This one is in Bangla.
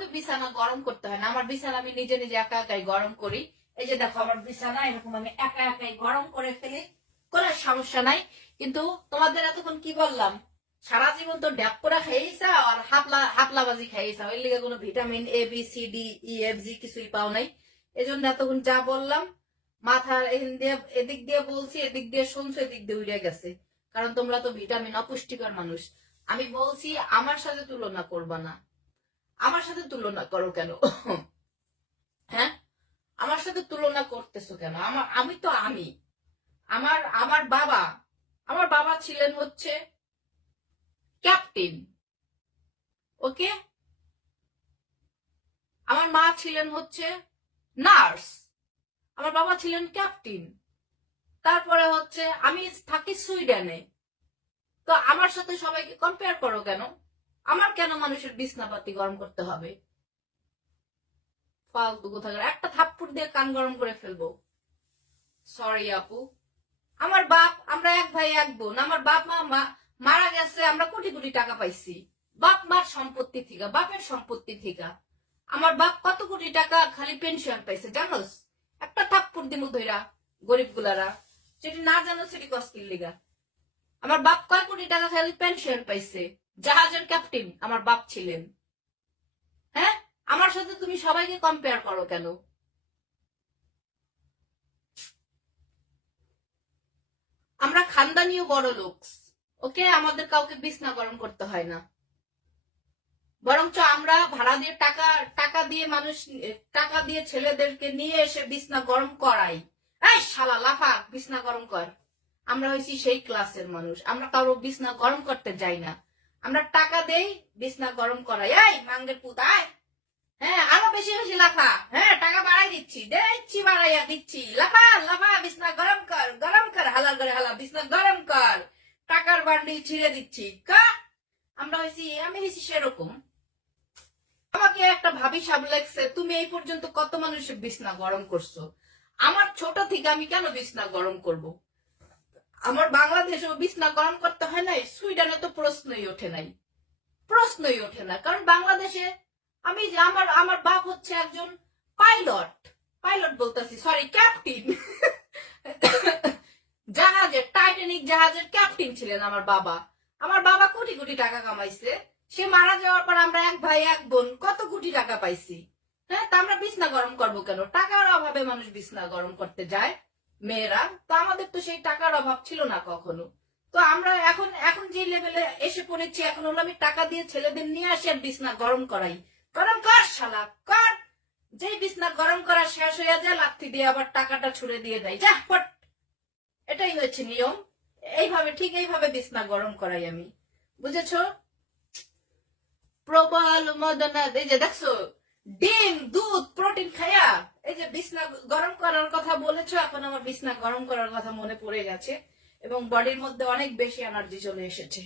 কাউকে বিছানা গরম করতে হয় না। আমার বিছানা আমি নিজে নিজে একা একাই গরম করি। এই যে দেখো আমার বিছানা এরকম আমি একা একাই গরম করে ফেলি, কোনো সমস্যা নাই। কিন্তু তোমাদের এতক্ষণ কি বললাম, সারা জীবন তো ড্যাপ করে খাইয়েছা আর হাপলাবাজি খাইয়েছা, ওই লিগে কোনো vitamin A B C D E F G কিছুই পাও নাই। এই জন্য এতক্ষণ যা বললাম মাথার এদিক দিয়ে বলছি, এদিক দিয়ে শুনছো, এদিক দিয়ে উড়ে গেছে। কারণ তোমরা তো ভিটামিন অপুষ্টিকর মানুষ। আমি বলছি আমার সাথে তুলনা করবা না। আমার সাথে তুলনা করো কেন? হ্যাঁ, আমার সাথে তুলনা করতেছো কেন? আমি তো আমি আমার আমার বাবা আমার বাবা ছিলেন হচ্ছে ক্যাপ্টেন, ওকে। আমার মা ছিলেন হচ্ছে নার্স, আমার বাবা ছিলেন ক্যাপ্টেন। তারপরে হচ্ছে আমি থাকি সুইডেনে। তো আমার সাথে সবাইকে কম্পেয়ার করো কেন? আমার কেন মানুষের বিছনাপাতি গরম করতে হবে? ফালতু কোথাকার, একটা থাপ্পড় দিয়ে কান গরম করে ফেলবো। সরি আপু। আমার বাপ, আমরা এক ভাই এক বোন। আমার বাপ মা মারা গেছে, আমরা কোটি কোটি টাকা পাইছি বাপ মার সম্পত্তি থেকে, বাপের সম্পত্তি থেকে। আমার বাপ কত কোটি টাকা খালি পেনশন পাইছে জানোস? একটা থাপ্পড় দিমু ধইরা গরিব গুলারা, যেটি না জানো সেটি কষ্টের লিগা। আমার বাপ কয় কোটি টাকা খালি পেনশন পাইছে, জাহাজের ক্যাপ্টেন আমার বাপ ছিলেন। হ্যাঁ, আমার সাথে তুমি সবাইকে কম্পেয়ার করো কেন? আমরা খানদানিও বড় লোক, ওকে। আমাদের কাউকে বিছনা গরম করতে হয় না। বরঞ্চ আমরা ভাড়া দিয়ে টাকা দিয়ে টাকা দিয়ে ছেলেদেরকে নিয়ে এসে বিছনা গরম করাই। এই শালা লাফা, বিছনা গরম কর। আমরা হয়েছি সেই ক্লাসের মানুষ, আমরা কারো বিছনা গরম করতে যাই না। আমরা টাকা দেই, বিছনা গরম করাই। এই মাঙ্গের পুত আয়, হ্যাঁ আরো বেশি বেশি লাফা। হ্যাঁ, টাকা বাড়াই দিচ্ছি বাড়াইয়া দিচ্ছি। লাফা লাফা, বিছনা গরম কর হালাল করে হালা, বিছনা গরম কর। টাকার বান্ডিল ছিঁড়ে দিচ্ছি। আমি হয়েছি সেরকম। আমাকে একটা ভাবি সাব লাগছে, তুমি এই পর্যন্ত কত মানুষের বিছনা গরম করছো? আমার ছোট থেকে আমি কেন বিছনা গরম করব? আমার বাংলাদেশেও বিছনা গরম করতে হয় নাই, সুইডেনে তো প্রশ্নই ওঠে না। কারণ বাংলাদেশে আমি আমার বাপ হচ্ছে একজন পাইলট বলতেছি, সরি ক্যাপ্টেন। টাইটানিক জাহাজের ক্যাপ্টেন ছিলেন আমার বাবা। আমার বাবা কোটি কোটি টাকা কামাইছে। সে মারা যাওয়ার পর আমরা এক ভাই এক বোন কত কোটি টাকা পাইছি। হ্যাঁ, তা আমরা বিছনা গরম করবো কেন? টাকার অভাবে মানুষ বিছনা গরম করতে যায়, মেয়েরা। তো আমাদের তো সেই টাকার অভাব ছিল না কখনো। তো আমরা এখন যে লেভেলে এসে পড়েছি, এখন হলো আমি টাকা দিয়ে ছেলেদের নিয়ে আসি আর বিছনা গরম করাই। গরম কর শালা, কর। যেই বিছনা গরম করা শেষ হয়ে যায়, লাথি দিয়ে আবার টাকাটা ছুড়ে দিয়ে দেয়, যা পট। এটাই হচ্ছে নিয়ম। এইভাবে বিছনা গরম করাই আমি, বুঝেছো? প্রবল মদনা, এই যে দেখছো ডিম দুধ প্রোটিন খায়া এই যে বিছনা গরম করার কথা বলেছো, এখন আমার বিছনা গরম করার কথা মনে পড়ে গেছে এবং বডির মধ্যে অনেক বেশি এনার্জি চলে এসেছে।